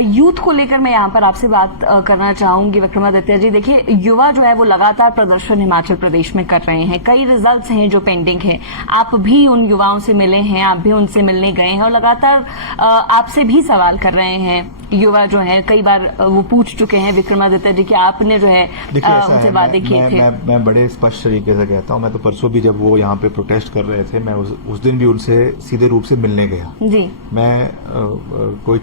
Youth को लेकर मैं यहाँ पर आपसे बात करना चाहूंगी विक्रमादित्य जी। देखिए, युवा जो है वो लगातार प्रदर्शन हिमाचल प्रदेश में कर रहे हैं, कई रिजल्ट्स हैं जो पेंडिंग है। आप भी उन युवाओं से मिले हैं, आप भी उनसे मिलने गए हैं और लगातार आपसे भी सवाल कर रहे हैं। युवा जो है कई बार वो पूछ चुके हैं विक्रमादित्य जी कि आपने जो है उनसे वादे किए थे। मैं बड़े स्पष्ट तरीके से कहता हूँ, मैं तो परसों भी जब वो यहाँ पे प्रोटेस्ट कर रहे थे, मैं उस दिन भी उनसे सीधे रूप से मिलने गया जी। मैं कोई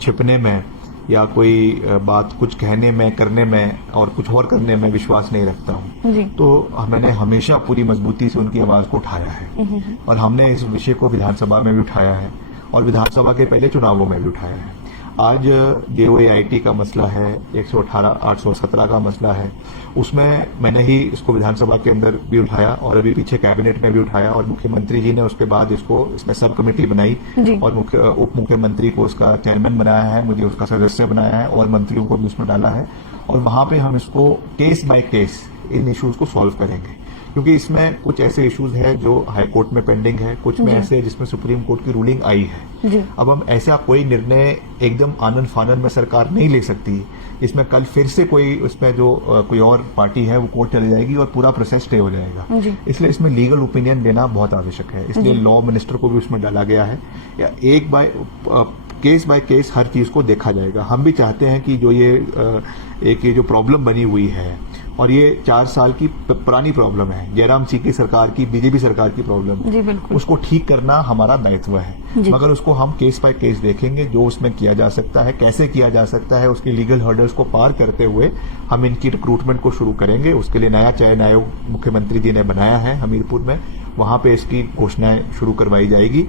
छिपने में या कोई बात कुछ कहने में, करने में और कुछ और करने में विश्वास नहीं रखता हूँ। तो मैंने हमेशा पूरी मजबूती से उनकी आवाज को उठाया है और हमने इस विषय को विधानसभा में भी उठाया है और विधानसभा के पहले चुनावों में भी उठाया है। आज DOAIT का मसला है, 118/817 का मसला है, उसमें मैंने ही इसको विधानसभा के अंदर भी उठाया और अभी पीछे कैबिनेट में भी उठाया और मुख्यमंत्री जी ने उसके बाद इसमें सब कमेटी बनाई और उप मुख्यमंत्री को उसका चेयरमैन बनाया है, मुझे उसका सदस्य बनाया है और मंत्रियों को भी उसमें डाला है और वहां पे हम इसको case by case in issues को सॉल्व करेंगे, क्योंकि इसमें कुछ ऐसे इश्यूज हैं जो हाई कोर्ट में पेंडिंग है, कुछ में ऐसे जिसमें सुप्रीम कोर्ट की रूलिंग आई है। अब हम ऐसा कोई निर्णय एकदम आनन फानन में सरकार नहीं ले सकती। इसमें कल फिर से इसमें जो कोई और पार्टी है वो कोर्ट चली जाएगी और पूरा प्रोसेस स्टे हो जाएगा। इसलिए इसमें लीगल ओपिनियन देना बहुत आवश्यक है, इसलिए लॉ मिनिस्टर को भी उसमें डाला गया है। एक केस बाय केस हर चीज को देखा जाएगा। हम भी चाहते हैं कि जो ये जो प्रॉब्लम बनी हुई है और ये 4 साल की पुरानी प्रॉब्लम है, जयराम सिंह की सरकार की, बीजेपी सरकार की प्रॉब्लम है, उसको ठीक करना हमारा दायित्व है। मगर उसको हम केस बाय केस देखेंगे, जो उसमें किया जा सकता है, कैसे किया जा सकता है, उसके लीगल हर्डल्स को पार करते हुए हम इनकी रिक्रूटमेंट को शुरू करेंगे। उसके लिए नया चयन आयोग मुख्यमंत्री जी ने बनाया है हमीरपुर में, वहां पे इसकी घोषणाएं शुरू करवाई जाएगी।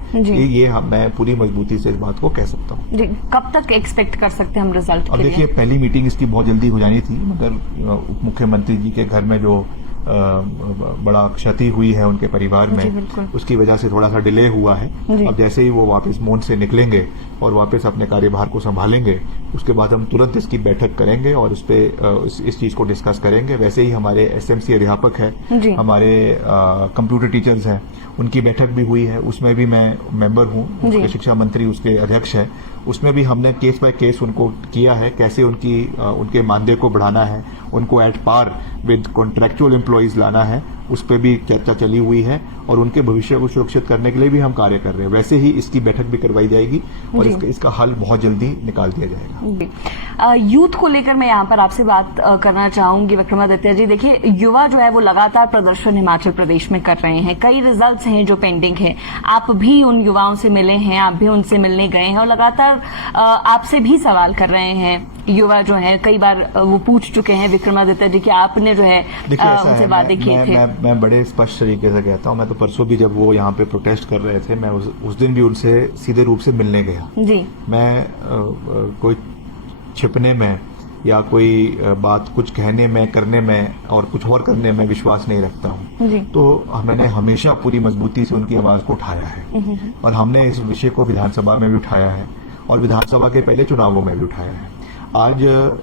मैं पूरी मजबूती से इस बात को कह सकता हूँ। कब तक एक्सपेक्ट कर सकते हैं हम रिजल्ट? अब देखिए, पहली मीटिंग इसकी बहुत जल्दी हो जानी थी, मगर उप मुख्यमंत्री जी के घर में जो बड़ा क्षति हुई है उनके परिवार में, उसकी वजह से थोड़ा सा डिले हुआ है। अब जैसे ही वो वापस मोन से निकलेंगे और वापस अपने कार्यभार को संभालेंगे, उसके बाद हम तुरंत इसकी बैठक करेंगे और इस चीज को डिस्कस करेंगे। वैसे ही हमारे SMC अध्यापक है, हमारे कंप्यूटर टीचर्स हैं, उनकी बैठक भी हुई है, उसमें भी मैं मेंबर हूँ, शिक्षा मंत्री उसके अध्यक्ष है। उसमें भी हमने केस बाय केस उनको किया है, कैसे उनके मानदेय को बढ़ाना है, उनको at par with contractual employees लाना है, उस पर भी चर्चा चली हुई है और उनके भविष्य को सुरक्षित करने के लिए भी हम कार्य कर रहे हैं। वैसे ही इसकी बैठक भी करवाई जाएगी और इसका हल बहुत जल्दी निकाल दिया जाएगा। यूथ को लेकर मैं यहाँ पर आपसे बात करना चाहूंगी विक्रमादित्य जी। देखिए, युवा जो है वो लगातार प्रदर्शन हिमाचल प्रदेश में कर रहे हैं, कई रिजल्ट्स हैं जो पेंडिंग है। आप भी उन युवाओं से मिले हैं, आप भी उनसे मिलने गए हैं और लगातार आपसे भी सवाल कर रहे हैं। युवा जो है कई बार वो पूछ चुके हैं विक्रमादित्य जी कि आपने जो है उनसे वादे किए थे। मैं बड़े स्पष्ट तरीके से कहता हूँ, मैं तो परसों भी जब वो यहाँ पे प्रोटेस्ट कर रहे थे, मैं उस दिन भी उनसे सीधे रूप से मिलने गया जी। मैं कोई छिपने में या कोई बात कुछ कहने में, करने में और कुछ और करने में विश्वास नहीं रखता हूँ। तो मैंने हमेशा पूरी मजबूती से उनकी आवाज को उठाया है और हमने इस विषय को विधानसभा में भी उठाया है और विधानसभा के पहले चुनावों में भी उठाया है। आज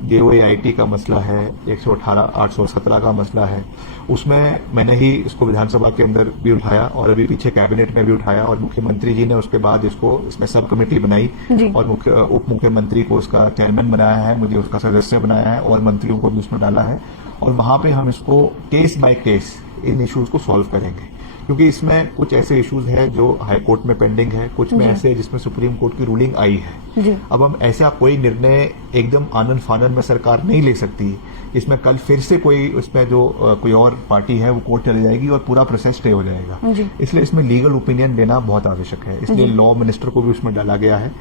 DOAIT का मसला है, 118/817 का मसला है, उसमें मैंने ही इसको विधानसभा के अंदर भी उठाया और अभी पीछे कैबिनेट में भी उठाया और मुख्यमंत्री जी ने उसके बाद इसमें सब कमेटी बनाई और उप मुख्यमंत्री को उसका चेयरमैन बनाया है, मुझे उसका सदस्य बनाया है और मंत्रियों को भी उसमें डाला है और वहां पे हम इसको case by case in issues को सॉल्व करेंगे, क्योंकि इसमें कुछ ऐसे इश्यूज हैं जो हाई कोर्ट में पेंडिंग है, कुछ में ऐसे जिसमें सुप्रीम कोर्ट की रूलिंग आई है। अब हम ऐसा कोई निर्णय एकदम आनन फानन में सरकार नहीं ले सकती। इसमें कल फिर से इसमें जो कोई और पार्टी है वो कोर्ट चली जाएगी और पूरा प्रोसेस स्टे हो जाएगा। इसलिए इसमें लीगल ओपिनियन देना बहुत आवश्यक है, इसलिए लॉ मिनिस्टर को भी उसमें डाला गया है।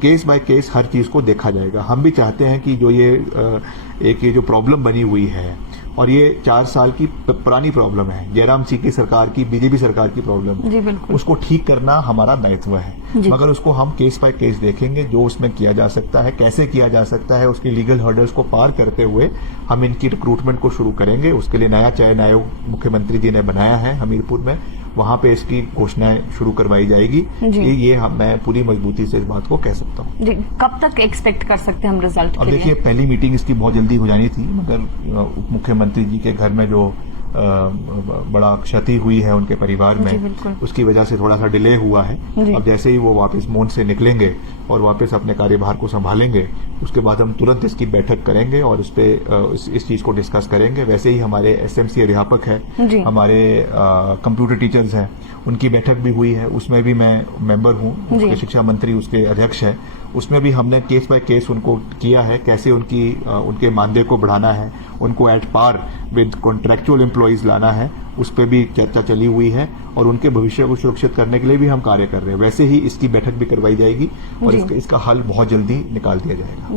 केस बाय केस हर चीज को देखा जाएगा। हम भी चाहते हैं कि जो ये जो प्रॉब्लम बनी हुई है और ये 4 साल की पुरानी प्रॉब्लम है, जयराम सिंह की सरकार की, बीजेपी सरकार की प्रॉब्लम है, उसको ठीक करना हमारा दायित्व है। मगर उसको हम केस बाय केस देखेंगे, जो उसमें किया जा सकता है, कैसे किया जा सकता है, उसके लीगल हर्डल्स को पार करते हुए हम इनकी रिक्रूटमेंट को शुरू करेंगे। उसके लिए नया चयन आयोग मुख्यमंत्री जी ने बनाया है हमीरपुर में, वहां पे इसकी घोषणाएं शुरू करवाई जाएगी। मैं पूरी मजबूती से इस बात को कह सकता हूँ। कब तक एक्सपेक्ट कर सकते हैं हम रिजल्ट? अब देखिए, पहली मीटिंग इसकी बहुत जल्दी हो जानी थी, मगर उप मुख्यमंत्री जी के घर में जो बड़ा क्षति हुई है उनके परिवार में, उसकी वजह से थोड़ा सा डिले हुआ है। अब जैसे ही वो वापस मौन से निकलेंगे और वापस अपने कार्यभार को संभालेंगे, उसके बाद हम तुरंत इसकी बैठक करेंगे और उस पे इस चीज को डिस्कस करेंगे। वैसे ही हमारे एसएमसी अध्यापक है, हमारे कंप्यूटर टीचर्स हैं, उनकी बैठक भी हुई है, उसमें भी मैं मेंबर हूँ, शिक्षा मंत्री उसके अध्यक्ष है। उसमें भी हमने केस बाय केस उनको किया है, कैसे उनके मानदेय को बढ़ाना है, उनको at par with contractual employees लाना है, उस पर भी चर्चा चली हुई है और उनके भविष्य को सुरक्षित करने के लिए भी हम कार्य कर रहे हैं। वैसे ही इसकी बैठक भी करवाई जाएगी और इसका हल बहुत जल्दी निकाल दिया जाएगा।